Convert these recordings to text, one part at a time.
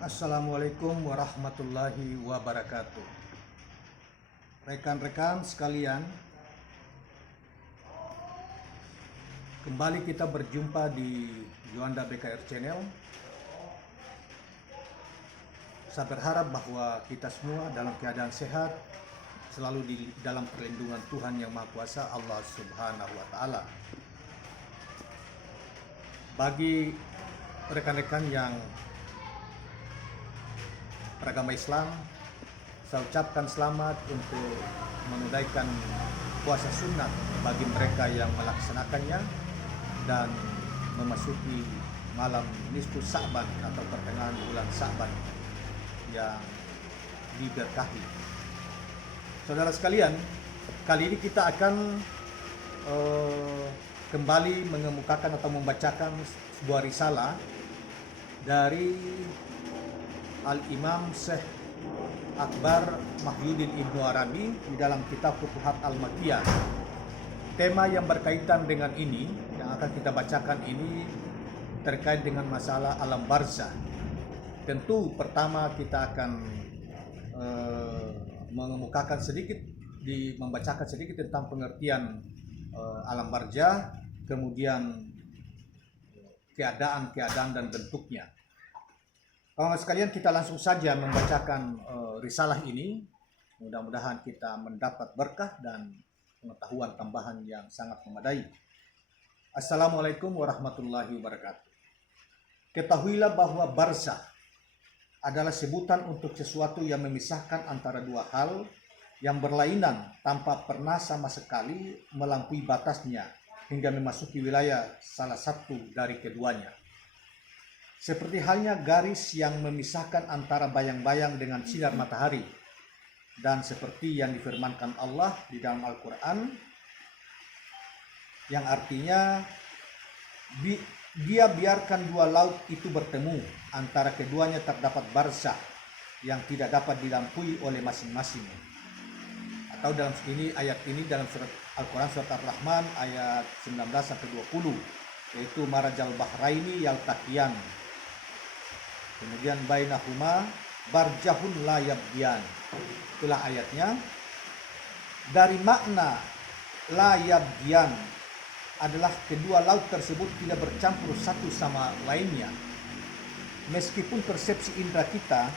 Assalamualaikum warahmatullahi wabarakatuh. Rekan-rekan sekalian, kembali kita berjumpa di Yuanda BKR Channel. Saya berharap bahwa kita semua dalam keadaan sehat, selalu di dalam perlindungan Tuhan Yang Maha Kuasa, Allah Subhanahu wa Ta'ala. Bagi rekan-rekan yang beragama Islam, saya ucapkan selamat untuk menunaikan puasa sunat bagi mereka yang melaksanakannya dan memasuki malam nisfu Sa'ban atau pertengahan bulan Sa'ban yang diberkahi. Saudara sekalian, kali ini kita akan kembali mengemukakan atau membacakan sebuah risalah dari Al-Imam Syekh Akbar Mahyuddin Ibnu Arabi di dalam kitab Futuhat Al-Makkiyah. Tema yang berkaitan dengan ini, yang akan kita bacakan ini, terkait dengan masalah alam barzah. Tentu pertama kita akan mengemukakan sedikit, membacakan sedikit tentang pengertian alam barzah, kemudian keadaan dan bentuknya. Kawan sekalian, kita langsung saja membacakan risalah ini. Mudah-mudahan kita mendapat berkah dan pengetahuan tambahan yang sangat memadai. Assalamualaikum warahmatullahi wabarakatuh. Ketahuilah bahwa barzah adalah sebutan untuk sesuatu yang memisahkan antara dua hal yang berlainan tanpa pernah sama sekali melampaui batasnya hingga memasuki wilayah salah satu dari keduanya. Seperti halnya garis yang memisahkan antara bayang-bayang dengan sinar matahari, dan seperti yang difirmankan Allah di dalam Al-Quran, yang artinya dia biarkan dua laut itu bertemu, antara keduanya terdapat barzah yang tidak dapat dilampaui oleh masing-masing. Atau dalam ayat ini dalam surat Al-Quran surat Ar-Rahman ayat 19-20, yaitu marajal bahraini yaltaqiyan. Kemudian bainahuma barjahun la yabghiyan. Itulah ayatnya. Dari makna la yabghiyan adalah kedua laut tersebut tidak bercampur satu sama lainnya. Meskipun persepsi indera kita,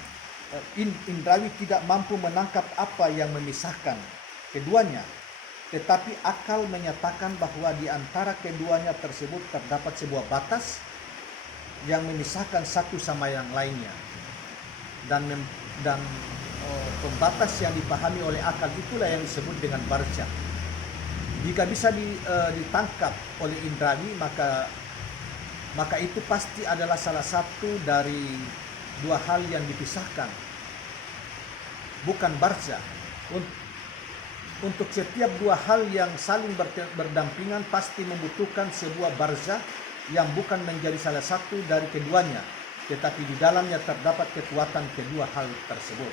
indrawi tidak mampu menangkap apa yang memisahkan keduanya, tetapi akal menyatakan bahwa di antara keduanya tersebut terdapat sebuah batas yang memisahkan satu sama yang lainnya, dan pembatas yang dipahami oleh akal itulah yang disebut dengan barzah. Jika bisa ditangkap oleh indrawi, maka itu pasti adalah salah satu dari dua hal yang dipisahkan, bukan barzah. Untuk setiap dua hal yang saling berdampingan pasti membutuhkan sebuah barzah yang bukan menjadi salah satu dari keduanya, tetapi di dalamnya terdapat kekuatan kedua hal tersebut.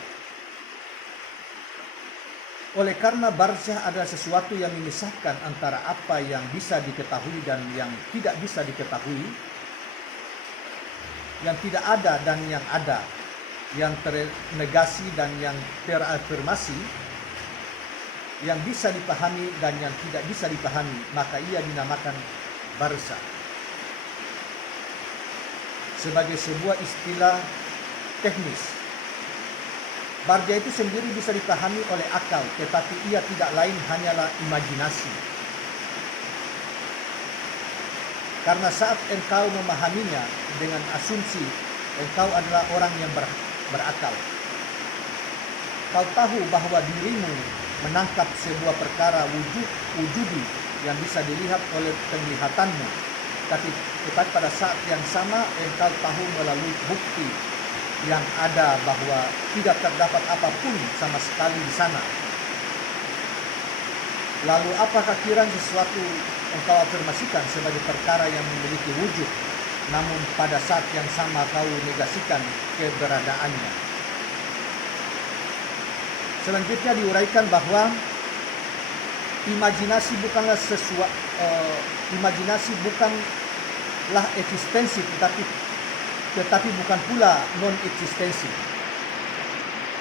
Oleh karena barzah adalah sesuatu yang memisahkan antara apa yang bisa diketahui dan yang tidak bisa diketahui, yang tidak ada dan yang ada, yang ternegasi dan yang terafirmasi, yang bisa dipahami dan yang tidak bisa dipahami, maka ia dinamakan barzah. Sebagai sebuah istilah teknis, barzah itu sendiri bisa dipahami oleh akal, tetapi ia tidak lain hanyalah imajinasi. Karena saat engkau memahaminya dengan asumsi, engkau adalah orang yang berakal. Kau tahu bahwa dirimu menangkap sebuah perkara wujudi yang bisa dilihat oleh penglihatanmu. Tapi pada saat yang sama engkau tahu melalui bukti yang ada bahwa tidak terdapat apapun sama sekali di sana. Lalu apakah kiranya sesuatu engkau afirmasikan sebagai perkara yang memiliki wujud, namun pada saat yang sama kau negasikan keberadaannya? Selanjutnya diuraikan bahwa imajinasi bukanlah imajinasi bukanlah eksistensi, tetapi tetapi bukan pula non-eksistensi.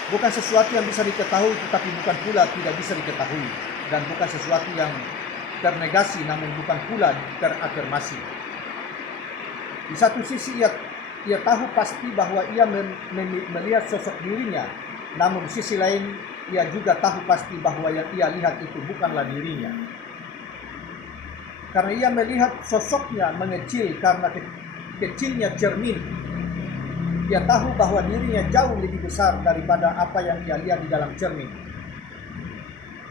Bukan sesuatu yang bisa diketahui, tetapi bukan pula tidak bisa diketahui. Dan bukan sesuatu yang ternegasi, namun bukan pula terafirmasi. Di satu sisi ia tahu pasti bahwa ia melihat sosok dirinya, namun di sisi lain ia juga tahu pasti bahwa yang ia lihat itu bukanlah dirinya. Karena ia melihat sosoknya mengecil karena kecilnya cermin. Ia tahu bahwa dirinya jauh lebih besar daripada apa yang ia lihat di dalam cermin.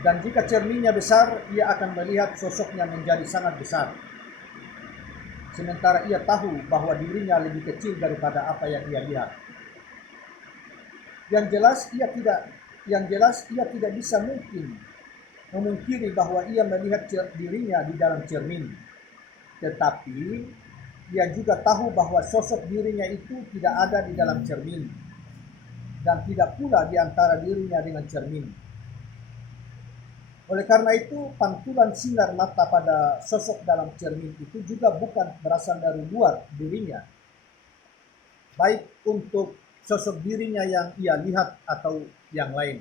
Dan jika cerminnya besar, ia akan melihat sosoknya menjadi sangat besar. Sementara ia tahu bahwa dirinya lebih kecil daripada apa yang ia lihat. Yang jelas ia tidak bisa memungkiri bahwa ia melihat dirinya di dalam cermin. Tetapi ia juga tahu bahwa sosok dirinya itu tidak ada di dalam cermin dan tidak pula di antara dirinya dengan cermin. Oleh karena itu, pantulan sinar mata pada sosok dalam cermin itu juga bukan berasal dari luar dirinya, baik untuk sosok dirinya yang ia lihat atau yang lain.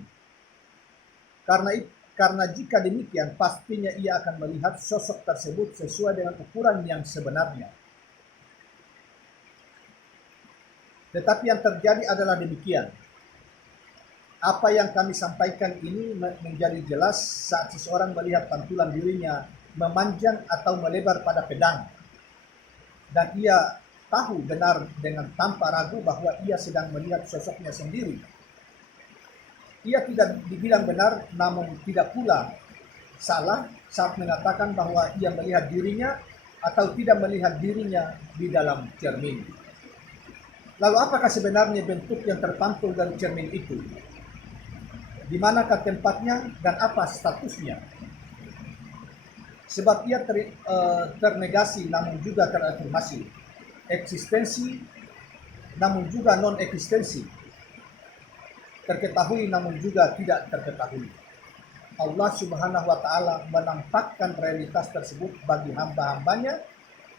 Karena jika demikian, pastinya ia akan melihat sosok tersebut sesuai dengan ukuran yang sebenarnya. Tetapi yang terjadi adalah demikian. Apa yang kami sampaikan ini menjadi jelas saat seseorang melihat pantulan dirinya memanjang atau melebar pada pedang. Dan ia tahu benar dengan tanpa ragu bahwa ia sedang melihat sosoknya sendiri. Ia tidak dibilang benar, namun tidak pula salah saat mengatakan bahwa ia melihat dirinya atau tidak melihat dirinya di dalam cermin. Lalu apakah sebenarnya bentuk yang terpantul dari cermin itu? Di manakah tempatnya dan apa statusnya? Sebab ia ternegasi namun juga terafirmasi. Eksistensi namun juga non-eksistensi. Terketahui namun juga tidak terketahui. Allah Subhanahu wa Ta'ala menampakkan realitas tersebut bagi hamba-hambanya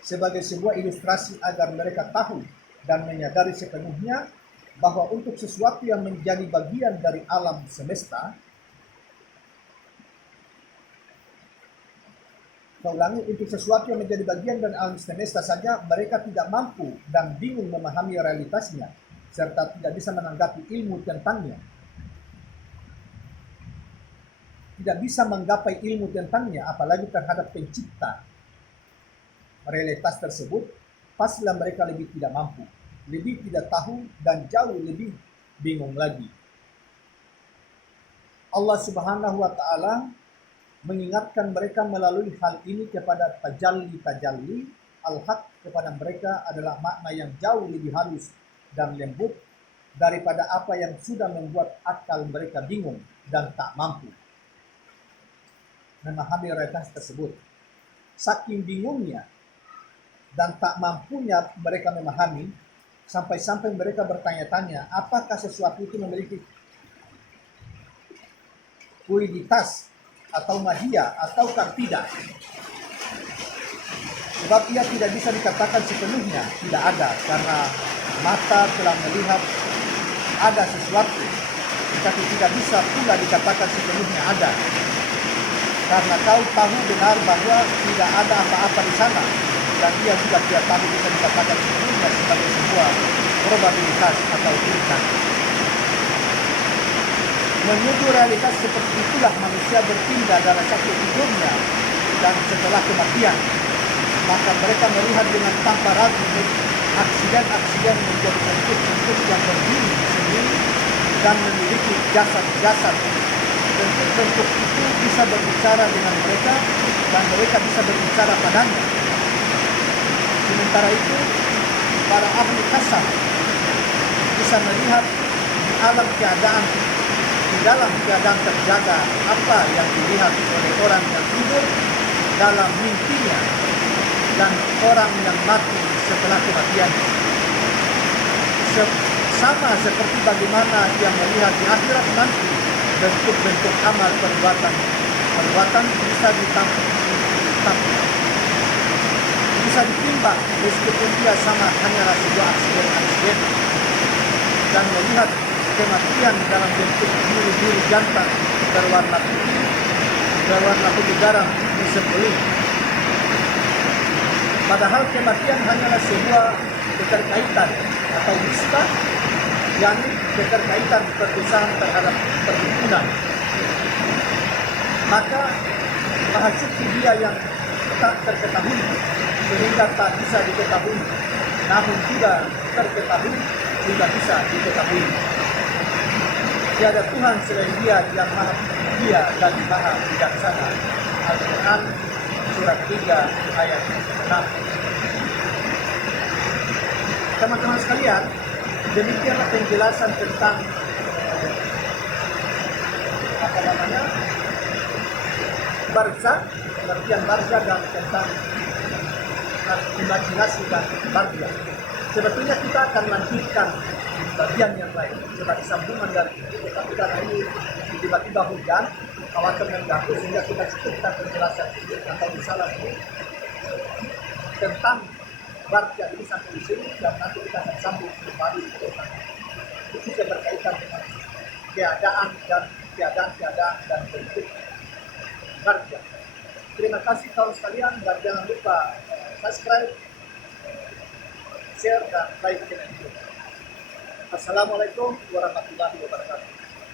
sebagai sebuah ilustrasi agar mereka tahu dan menyadari sepenuhnya bahwa untuk sesuatu yang menjadi bagian dari alam semesta, untuk sesuatu yang menjadi bagian dari alam semesta saja mereka tidak mampu dan bingung memahami realitasnya serta tidak bisa menanggapi ilmu tentangnya. Tidak bisa menggapai ilmu tentangnya apalagi terhadap pencipta realitas tersebut, pastilah mereka lebih tidak mampu, lebih tidak tahu, dan jauh lebih bingung lagi. Allah Subhanahu wa Ta'ala mengingatkan mereka melalui hal ini kepada tajalli al-haq kepada mereka adalah makna yang jauh lebih halus dan lembut daripada apa yang sudah membuat akal mereka bingung dan tak mampu memahami realitas tersebut. Saking bingungnya dan tak mampunya mereka memahami, sampai-sampai mereka bertanya-tanya apakah sesuatu itu memiliki fluiditas atau mahia ataukah tidak. Sebab ia tidak bisa dikatakan sepenuhnya tidak ada, karena mata telah melihat ada sesuatu, tetapi tidak bisa pula dikatakan sepenuhnya ada, karena kau tahu benar bahwa tidak ada apa-apa di sana, dan ia juga tidak tahu bisa dikatakan sepenuhnya sebagai sebuah probabilitas atau tingkat. Menuju realitas seperti itulah manusia berpindah dari sakit tidurnya dan setelah kematian, maka mereka melihat dengan tanpa ragu aksiden-aksiden menjadi bentuk-bentuk yang berdiri sendiri dan memiliki jasad-jasad. Bentuk-bentuk itu bisa berbicara dengan mereka dan mereka bisa berbicara padanya. Sementara itu, para ahli kasar bisa melihat di dalam keadaan terjaga apa yang dilihat oleh orang yang tidur dalam mimpinya dan orang yang mati setelah kematiannya. Sama seperti bagaimana yang melihat di akhirat nanti bentuk-bentuk amal perbuatan bisa bisa ditimbang meskipun dia sama hanyalah sebuah aksiden dan melihat kematian dalam bentuk biru-biru jantan berwarna putih garam disembelih. Padahal kematian hanyalah sebuah keterkaitan atau nista yang keterkaitan perpisahan terhadap perhimpunan. Maka maha suci dia yang tak terketahui sehingga tak bisa diketahui, namun sudah terketahui sehingga bisa diketahui. Tiada Tuhan selain Dia yang maha mulia dan maha bijaksana. Al-Quran surat 3 ayat 6. Teman-teman sekalian, demikianlah penjelasan tentang barzakh, pengertian barzakh dan tentang imajinasi dan barzakh. Sebetulnya kita akan lanjutkan bagian yang lain sebagai sambungan dari ini, tetapi karena ini tiba-tiba hujan, khawatir mengganggu, sehingga kita cukupkan penjelasan ini atau misalnya ini tentang barzakh ini sampai di sini, dan nanti kita akan sambung kembali tentang itu yang berkaitan dengan keadaan dan bentuk barzakh. Terima kasih kawan sekalian, dan jangan lupa subscribe, share, dan like channel ini. Assalamualaikum warahmatullahi wabarakatuh.